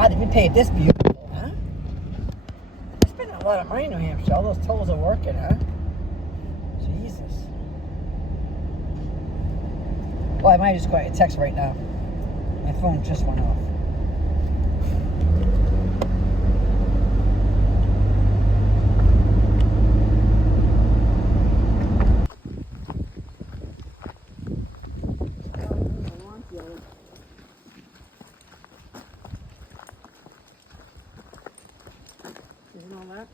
why did we pave this beautiful, huh? I spent a lot of money in New Hampshire. All those tolls are working, huh? Jesus. Well, I might just go ahead and text right now. My phone just went off. Isn't all that?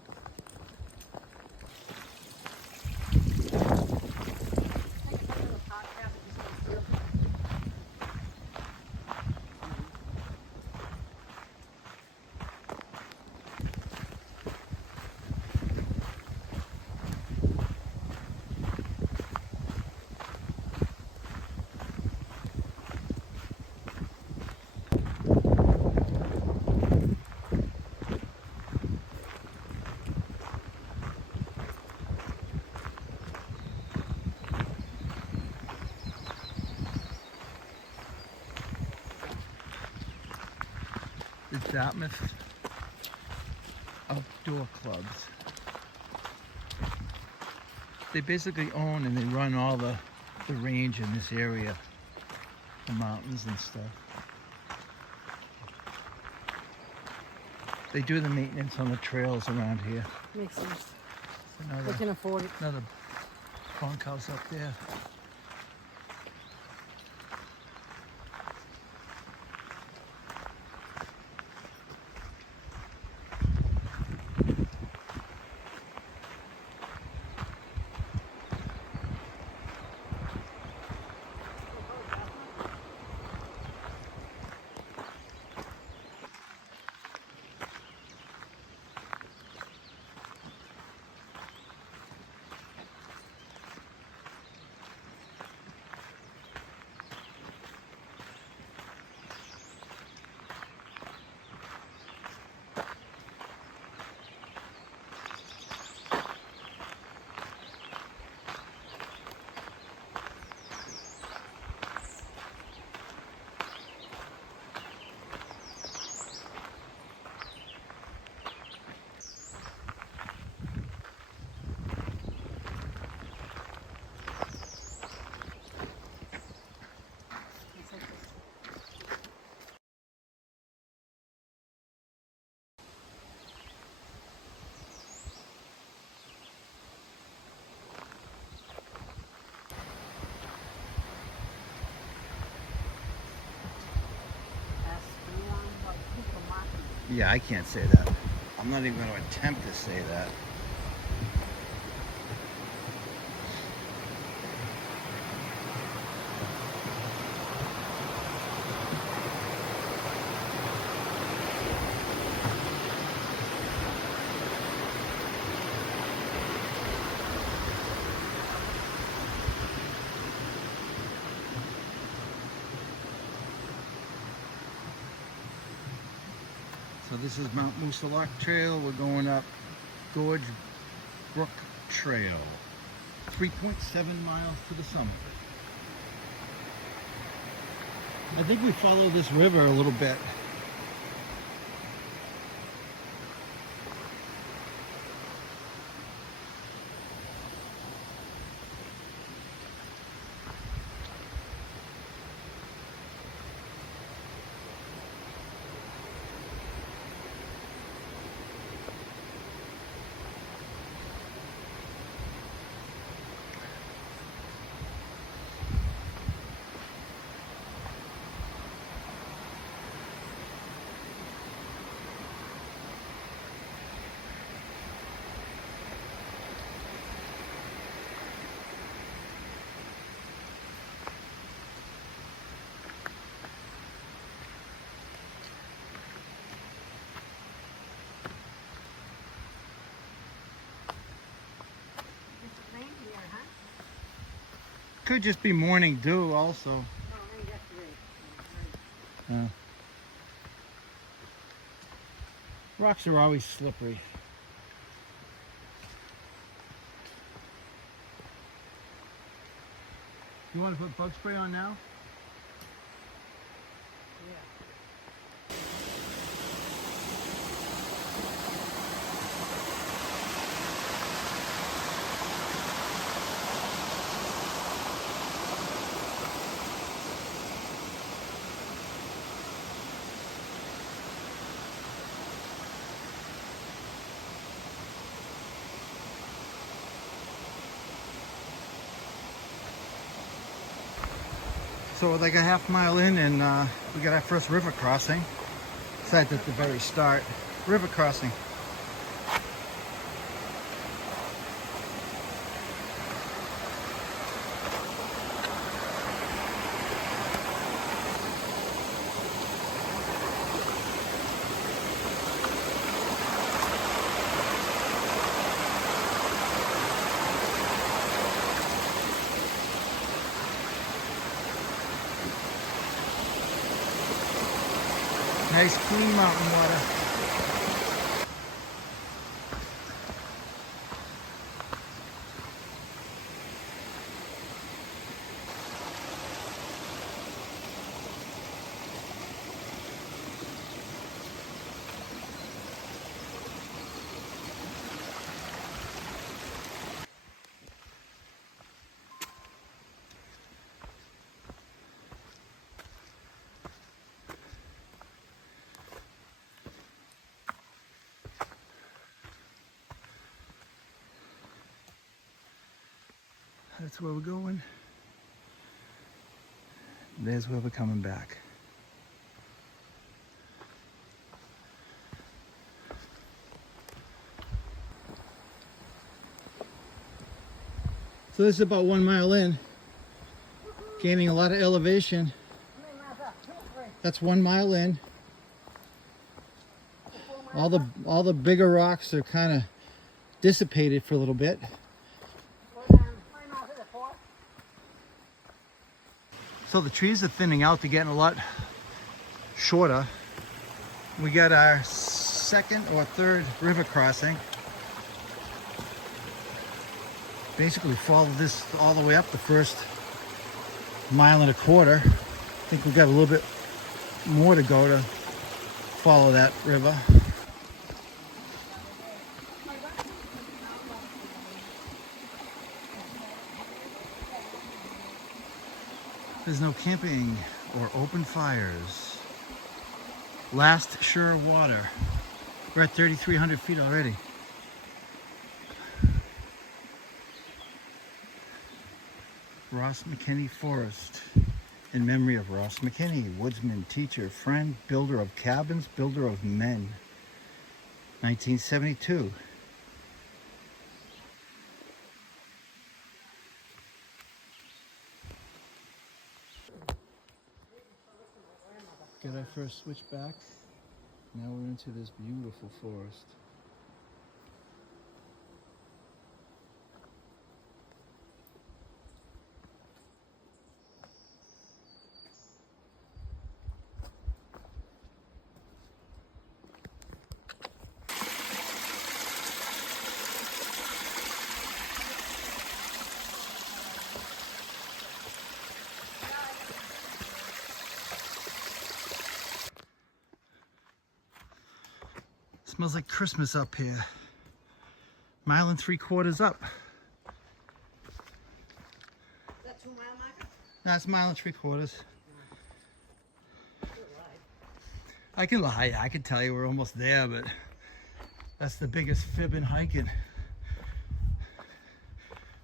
The Dartmouth Outdoor Clubs. They basically own and they run all the range in this area, the mountains and stuff. They do the maintenance on the trails around here. Makes sense. Another, They can afford it. another bunkhouse up there. Yeah, I can't say that. I'm not even going to attempt to say that. So this is Mount Moosilauke Trail. We're going up Gorge Brook Trail. 3.7 miles to the summit. I think we follow this river a little bit. Could just be morning dew also. Rocks are always slippery. You want to put bug spray on now? Yeah. So we're like a half mile in, and we got our first river crossing. Besides at the very start, river crossing. Nice clean mountain water. That's where we're going. There's where we're coming back. So this is about 1 mile in, gaining a lot of elevation. That's 1 mile in. All the bigger rocks are kind of dissipated for a little bit. So the trees are thinning out, they're getting a lot shorter. We got our second or third river crossing. Basically follow this all the way up the first 1.25 miles. I think we got a little bit more to go to follow that river. There's no camping or open fires. Last sure water. We're at 3,300 feet already. Ross McKinney Forest, in memory of Ross McKinney, woodsman, teacher, friend, builder of cabins, builder of men. 1972. Got our first switchback. Now we're into this beautiful forest. Smells like Christmas up here. 1.75 miles up. Is that 2 mile marker? That's 1.75 miles. I can lie, I can tell you we're almost there, but that's the biggest fib in hiking.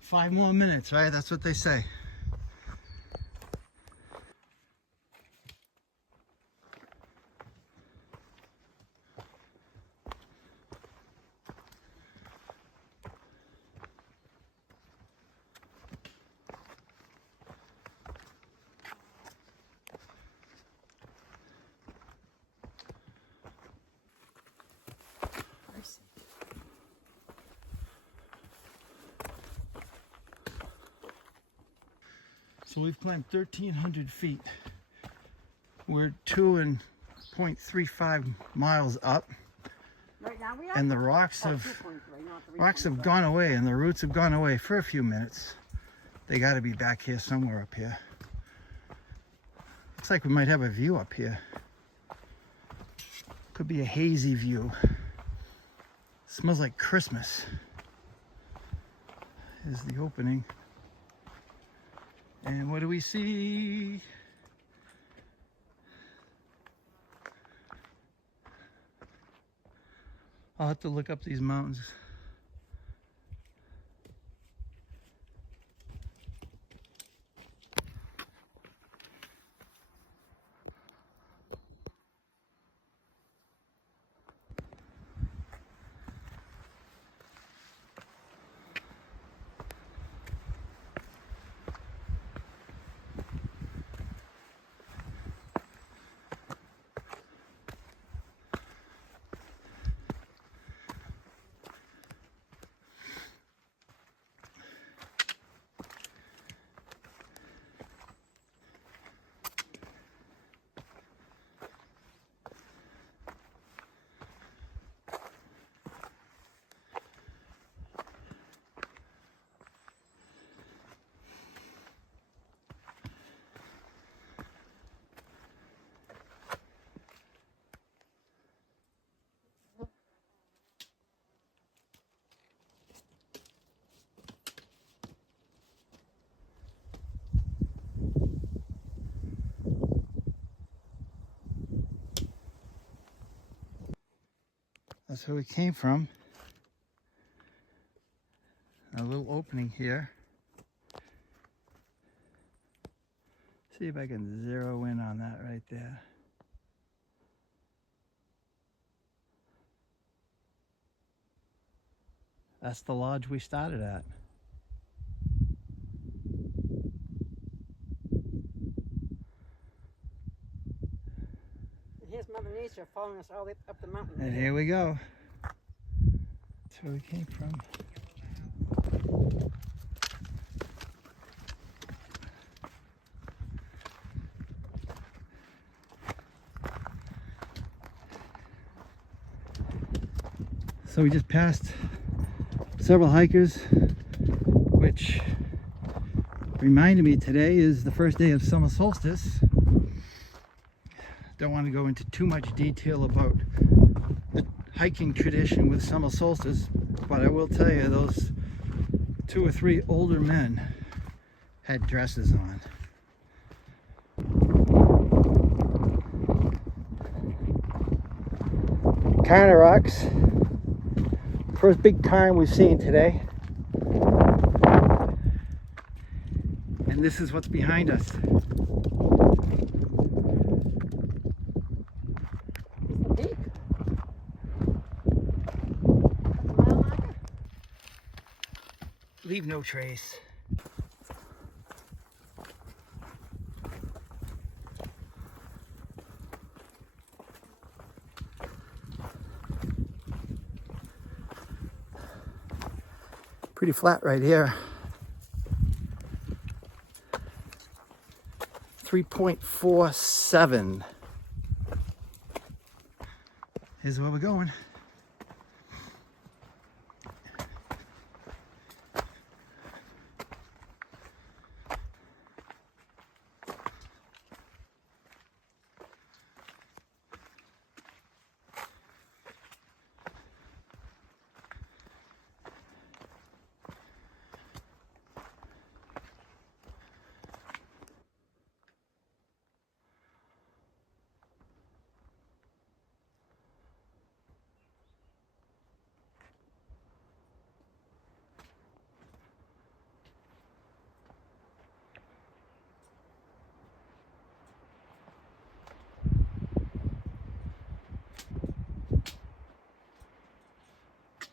5 more minutes, right? That's what they say. So we've climbed 1,300 feet. We're 2.35 miles up. Right now we are? And the rocks have gone away, and the roots have gone away for a few minutes. They got to be back here somewhere up here. Looks like we might have a view up here. Could be a hazy view. Smells like Christmas. Here's the opening. And what do we see? I'll have to look up these mountains. That's where we came from. A little opening here. See if I can zero in on that right there. That's the lodge we started at. Here's Mother Nature following us all the way up the mountain. And here we go. That's where we came from. So we just passed several hikers, which reminded me today is the first day of summer solstice. Don't want to go into too much detail about the hiking tradition with summer solstice, but I will tell you those 2 or 3 older men had dresses on. Kind of rocks. First big time we've seen today. And this is what's behind us. It's the peak. The mile marker. Leave no trace. Pretty flat right here. 3.47. Here's where we're going.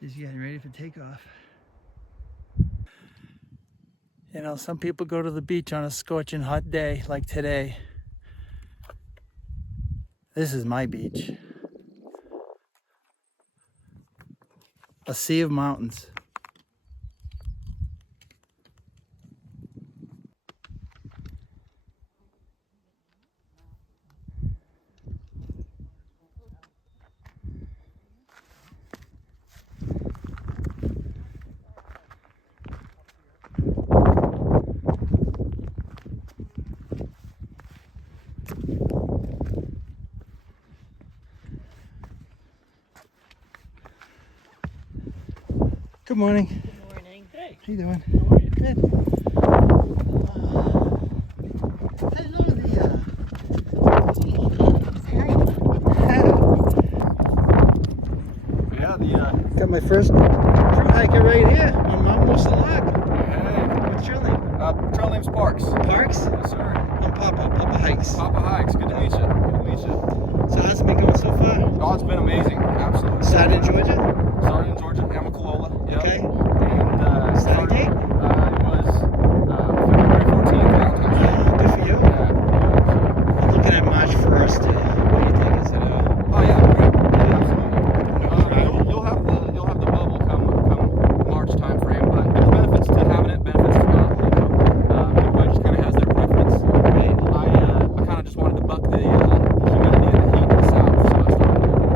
Just getting ready for takeoff. You know, some people go to the beach on a scorching hot day like today. This is my beach. A sea of mountains. Good morning. Good morning. Hey. How you doing? How are you? Good. I know got my first true hiker right here on Mount Moosilauke. Hey. What's your name? Trail name's Parks. Parks? Yes, sir. I'm PapaHikes. PapaHikes. Good to meet you. Good to meet you. So how's it been going so far? Oh, it's been amazing. Absolutely. Started in Georgia? Started in Georgia, Amicalola. Yep. Okay. And Starting date? it was February 14th. Good for you. Yeah. I'm looking at March 1st. What do you think? Is it Oh yeah, great. Yeah, absolutely. no trial? You'll have the bubble come March time frame, but there's benefits to having it, benefits to not. Everybody just kind of has their preference. Right. I kind of just wanted to buck the humidity and the heat in the south, so I started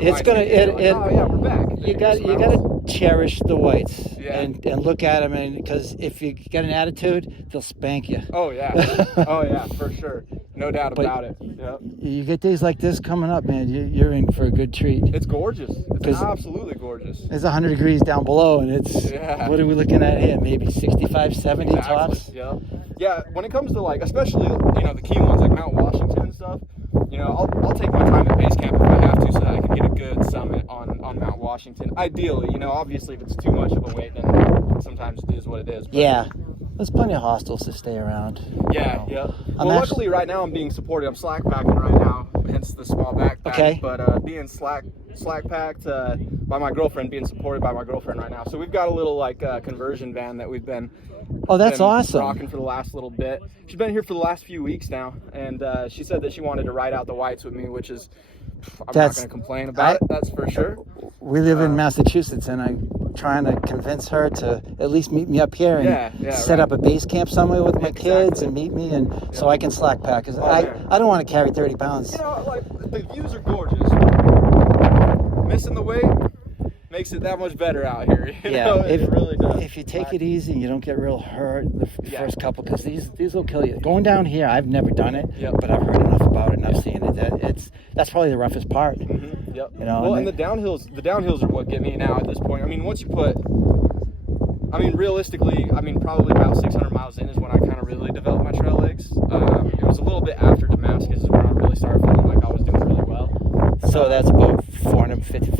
It's whites gonna. hit, you're like, oh yeah, we're back. You gotta cherish the whites and look at them, and because if you get an attitude, they'll spank you. Oh yeah, oh yeah, for sure, no doubt about it. Yep. You get days like this coming up, man. You're in for a good treat. It's gorgeous. It's absolutely gorgeous. It's 100 degrees down below, and it's what are we looking at here? Maybe 65, 70 tops. Yeah. Yeah. When it comes to like, especially the key ones like Mount Washington and stuff. I'll take my time at base camp if I have to, so that I can get a good summit on Mount Washington. Ideally, obviously if it's too much of a wait, then sometimes it is what it is. But yeah, there's plenty of hostels to stay around. Yeah, yeah. Well, luckily right now I'm being supported. I'm slack packing right now, hence the small backpack. Okay. But being slack packed by my girlfriend, being supported by my girlfriend right now. So we've got a little like conversion van that we've been. Oh, that's awesome. Rocking for the last little bit. She's been here for the last few weeks now, and she said that she wanted to ride out the whites with me, which is, I'm not going to complain about it. That's for sure. We live in Massachusetts, and I'm trying to convince her to at least meet me up here and set up a base camp somewhere with my kids and meet me, and so I can slack pack because I don't want to carry 30 pounds. Like the views are gorgeous. Missing the weight makes it that much better out here. It really does. If you take it easy and you don't get real hurt the first couple, because these will kill you. Going down here, I've never done it, but I've heard enough about it and I've seen it. That's probably the roughest part. Mm-hmm. Yep. Well, and the downhills are what get me now at this point. I mean, once you put, realistically, probably about 600 miles in is when I kind of really developed my trail legs. It was a little bit after Damascus is when I really started feeling like I was doing really well. So that's about 50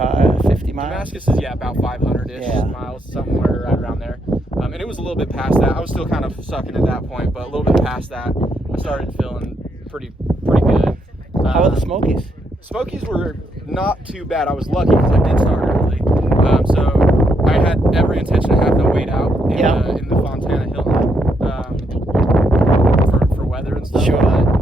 miles? Damascus is, about 500-ish miles, somewhere right around there. And it was a little bit past that. I was still kind of sucking at that point, but a little bit past that, I started feeling pretty good. How are the Smokies? Smokies were not too bad. I was lucky because I did start early. So I had every intention of having to wait out in the Fontana Hilton for weather and stuff. Sure. But,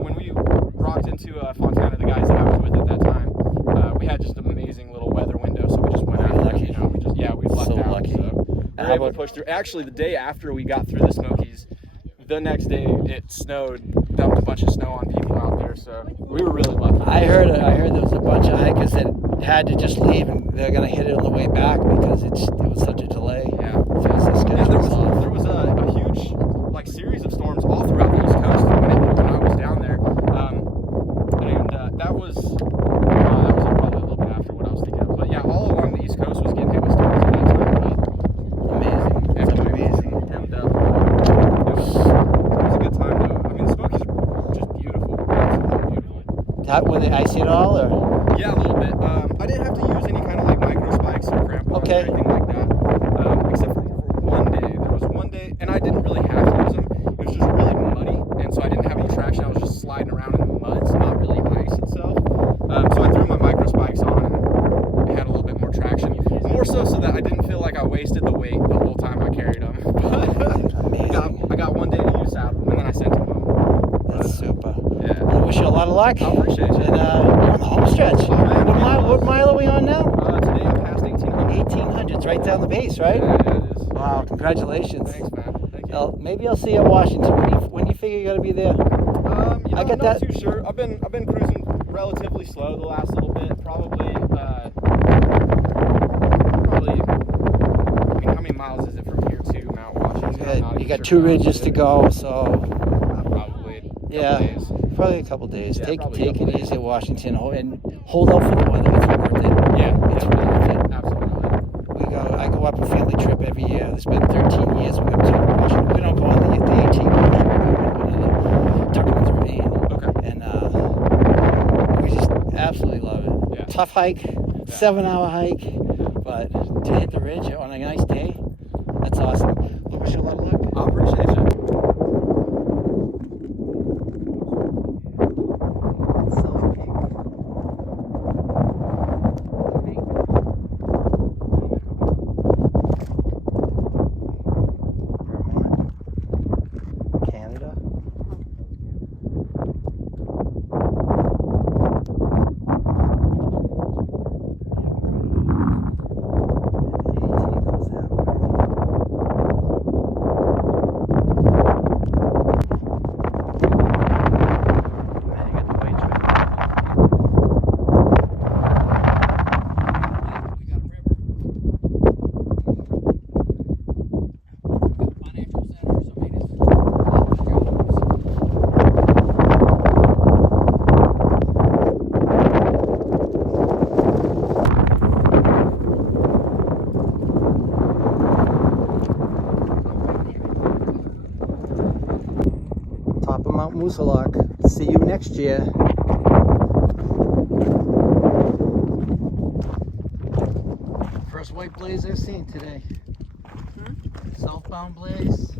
when we rocked into Fontana, the guys that I was with at that time, we had just an amazing little weather window, so we just went out. Lucky. We lucked out. Lucky. So we were able to push through. Actually, the day after we got through the Smokies, the next day it snowed, dumped a bunch of snow on people out there, so we were really lucky. I heard there was a bunch of hikers that had to just leave, and they're gonna hit it on the way back because it was such a delay. Yeah, there was a huge series of storms all throughout the East Coast when I was down there, and that was probably a little bit after what I was thinking of. But yeah, all along the East Coast was getting hit with storms at that time. Amazing. It's amazing. And it was a good time though. The Smokies are just beautiful. Absolutely beautiful. Were they icy at all, or? Yeah, a little bit. I didn't have to use any kind of micro spikes or crampons or anything like that, except for one day. There was one day, and I didn't really have to use them. It was just really muddy, and so I didn't have any traction. I was just sliding around in the mud. It's not really ice itself. So I threw my micro spikes on and had a little bit more traction. More so that I didn't feel like I wasted the weight the whole time I carried them. I got one day to use out of them, and then I sent them home. That's super. Yeah. I wish you a lot of luck. I appreciate you. And we're on the home stretch. Oh, man. What mile are we on now? Today I'm past 1800. 1800. It's right down the base, right? Yeah, it is. Wow, congratulations. Thanks, man. Thank you. Maybe I'll see you at Washington. When do you figure you're gonna be there? I'm not too sure. I've been cruising relatively slow the last little bit. Probably. How many miles is it from here to Mount Washington? You got 2 ridges to go, so. Probably. Days. Probably a couple days. Yeah, take it easy at Washington and hold out for the weather. It's worth it. Yeah, it's worth it. Absolutely. I go up a family trip every year. It's been 13 years. We go to Washington. We don't go on the 18th. We go to the Tuckerman's Ravine. Okay. And we just absolutely love it. Yeah. Tough hike, 7-hour hike, but to hit the ridge on a nice day, that's awesome. I wish you a lot of luck. I appreciate you. Moosilauke. See you next year. First white blaze I've seen today. Southbound blaze,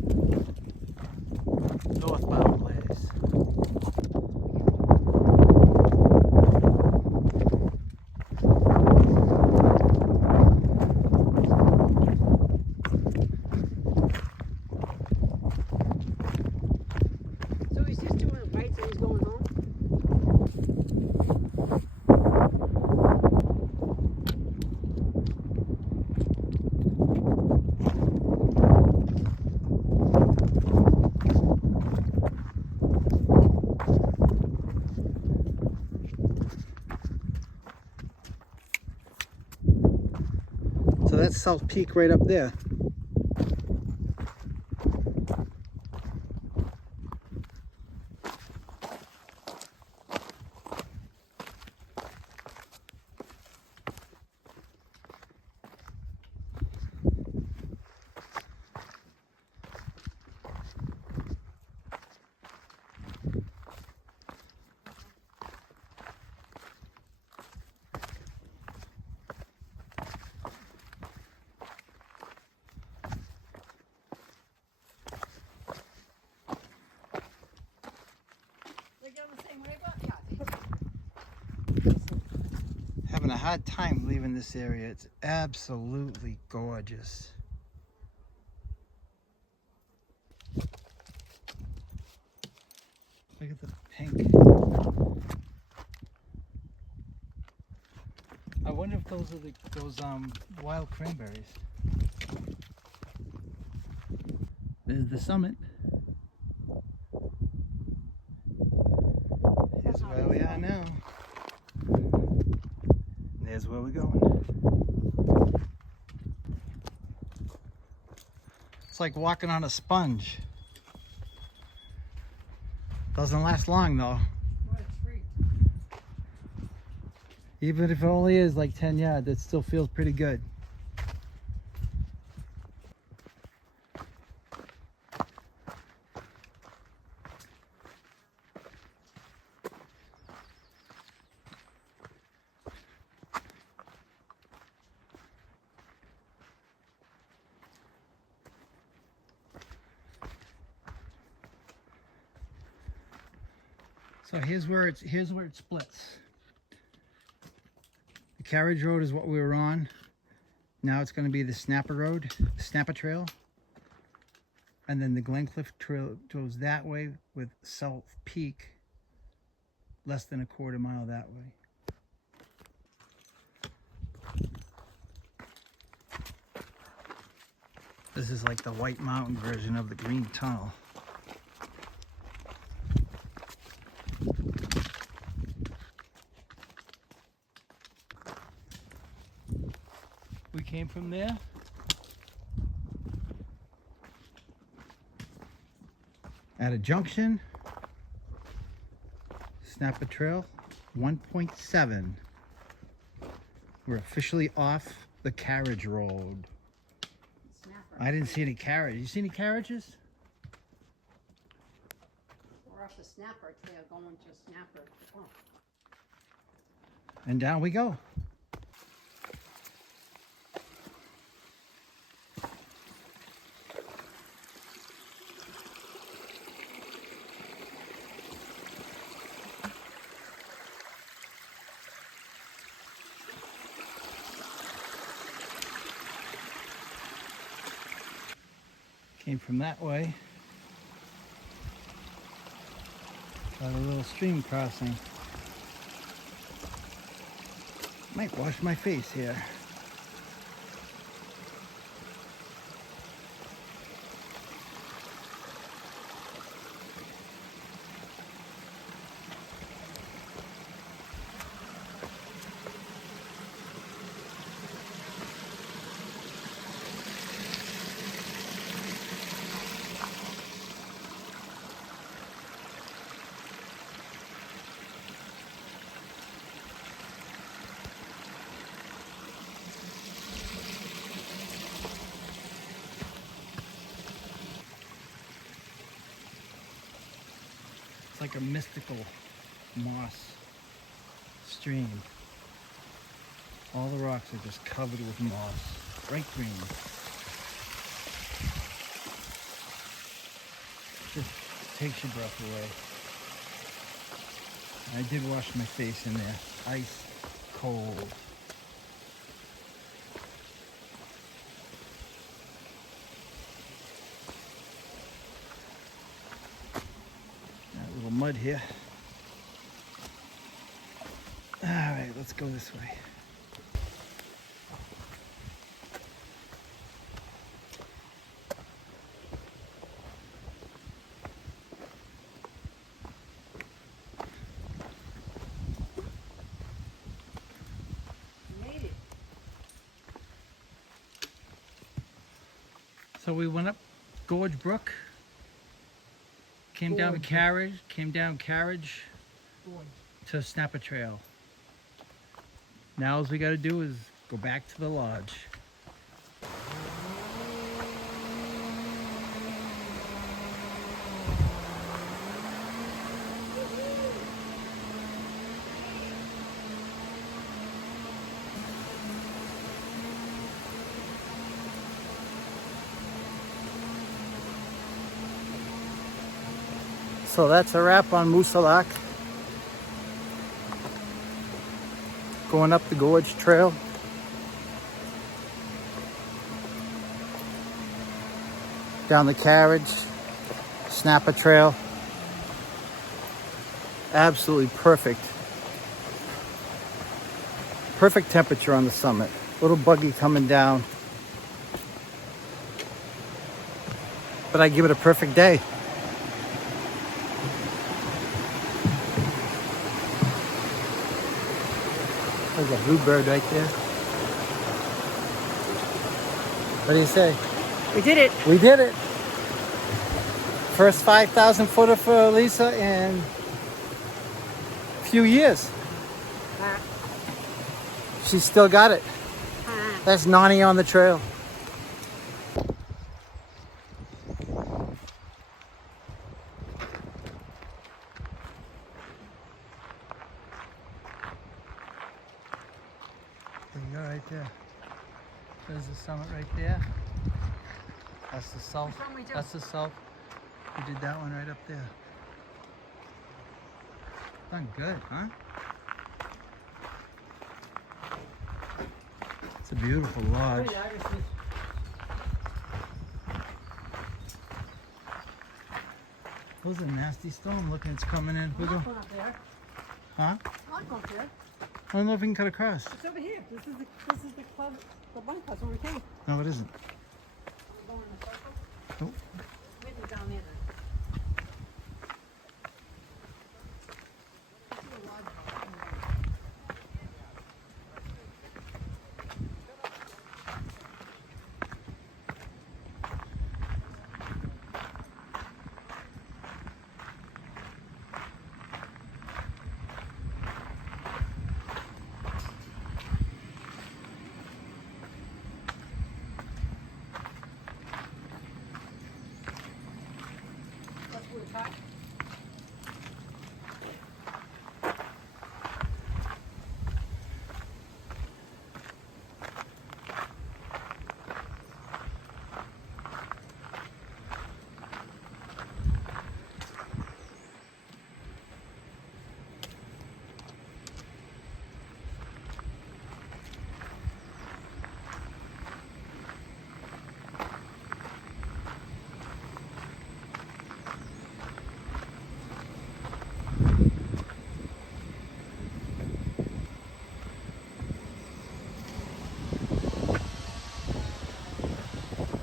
northbound blaze. So he's just doing bites and he's going home? So that's South Peak right up there. Having a hard time leaving this area. It's absolutely gorgeous. Look at the pink. I wonder if those are those wild cranberries. There's the summit. Here's where we are now. There's where we're going. It's like walking on a sponge. Doesn't last long though. Even if it only is like 10 yards, it still feels pretty good. So here's where it splits. The carriage road is what we were on. Now it's going to be the Snapper Road, Snapper Trail. And then the Glencliff Trail goes that way with South Peak less than a quarter mile that way. This is like the White Mountain version of the Green Tunnel. We came from there. At a junction, Snapper Trail 1.7. We're officially off the carriage road. Snapper. I didn't see any carriages. You see any carriages? We're off the Snapper Trail going to Snapper. Oh. And down we go. Came from that way. Got a little stream crossing. Might wash my face here. like a mystical moss stream. All the rocks are just covered with moss, bright green. Just takes your breath away. I did wash my face in there, ice cold. That little mud here. All right, let's go this way. So we went up Gorge Brook, came down Carriage, to Snapper Trail. Now all we got to do is go back to the lodge. So that's a wrap on Moosilauke. Going up the Gorge Trail. Down the Carriage, Snapper Trail. Absolutely perfect. Perfect temperature on the summit. Little buggy coming down. But I give it a perfect day. There's a bluebird right there. What do you say? We did it. We did it. First 5,000 footer for Lisa in a few years. She's still got it. That's Nani on the trail. There you go, right there. There's the summit right there. That's the south. That's the south. We did that one right up there. Done good, huh? It's a beautiful lodge. There's a nasty storm looking, it's coming in. We go. Huh? I'll go up there. I don't know if we can cut across. It's over here. This is the club, the bunkhouse where we came. No, it isn't. We're going in a circle. Nope. Maybe down there then.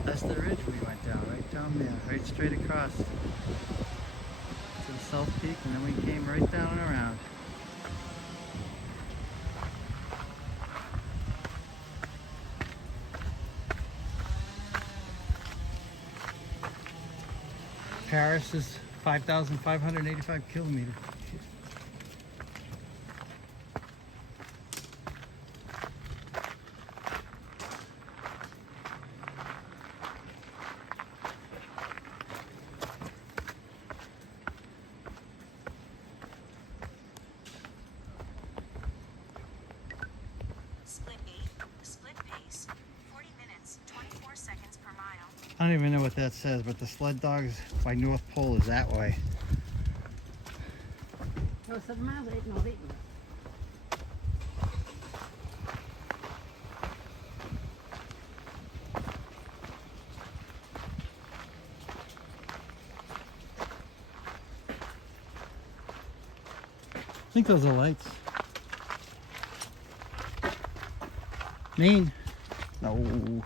That's the ridge we went down, right down there, right straight across to the South Peak, and then we came right down and around. Paris is 5,585 kilometers. I don't even know what that says, but the sled dogs by North Pole is that way. No, 7 miles, 8 miles, 8 miles. I think those are lights. Mean? No.